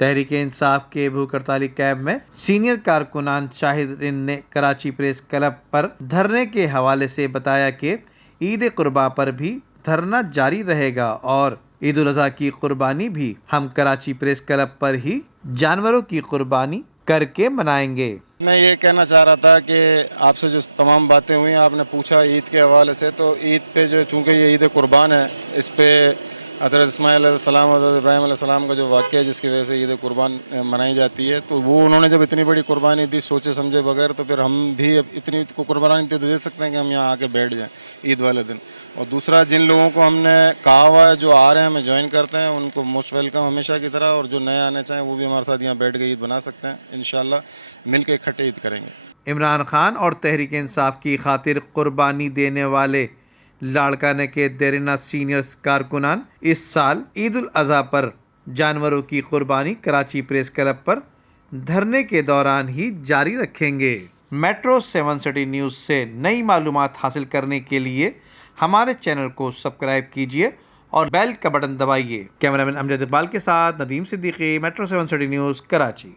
तहरीक इंसाफ के भूख हड़ताली कैंप में सीनियर कारकुनान शाहिदीन ने कराची प्रेस क्लब पर धरने के हवाले से बताया कि ईद कुर्बा पर भी धरना जारी रहेगा और ईद उल अजहा की कुर्बानी भी हम कराची प्रेस क्लब पर ही जानवरों की कुर्बानी करके मनाएंगे। मैं ये कहना चाह रहा था कि आपसे जो तमाम बातें हुई आपने पूछा ईद के हवाले से, तो ईद पे जो चूँकि ये ईद कुर्बान है, इस पे हज़रत इस्माइल अलैहिस्सलाम और हज़रत इब्राहीम अलैहिस्सलाम का जो वाक़या है जिसकी वजह से ईद कुर्बान मनाई जाती है, तो वो उन्होंने जब इतनी बड़ी कुर्बानी दी सोचे समझे बगैर, तो फिर हम भी अब इतनी को कुर्बानी तो दे सकते हैं कि हम यहाँ आके बैठ जाएं ईद वाले दिन। और दूसरा, जिन लोगों को हमने कहा हुआ है जो आ रहे हैं हमें ज्वाइन करते हैं, उनको मोस्ट वेलकम हमेशा की तरह, और जो नए आने चाहें वो भी हमारे साथ यहाँ बैठ के ईद बना सकते हैं। इंशाल्लाह मिल के इकट्ठे ईद करेंगे। इमरान खान और तहरीक इंसाफ की खातिर कुर्बानी देने वाले लाड़काने के देरीना सीनियर कारकुनान इस साल ईद उल अजहा पर जानवरों की कुर्बानी कराची प्रेस क्लब पर धरने के दौरान ही जारी रखेंगे। मेट्रो 7 सिटी न्यूज से नई मालूमात हासिल करने के लिए हमारे चैनल को सब्सक्राइब कीजिए और बेल का बटन दबाइए। कैमरामैन अमजद इकबाल के साथ Nadeem Siddiqui, metro 7 city news, Karachi.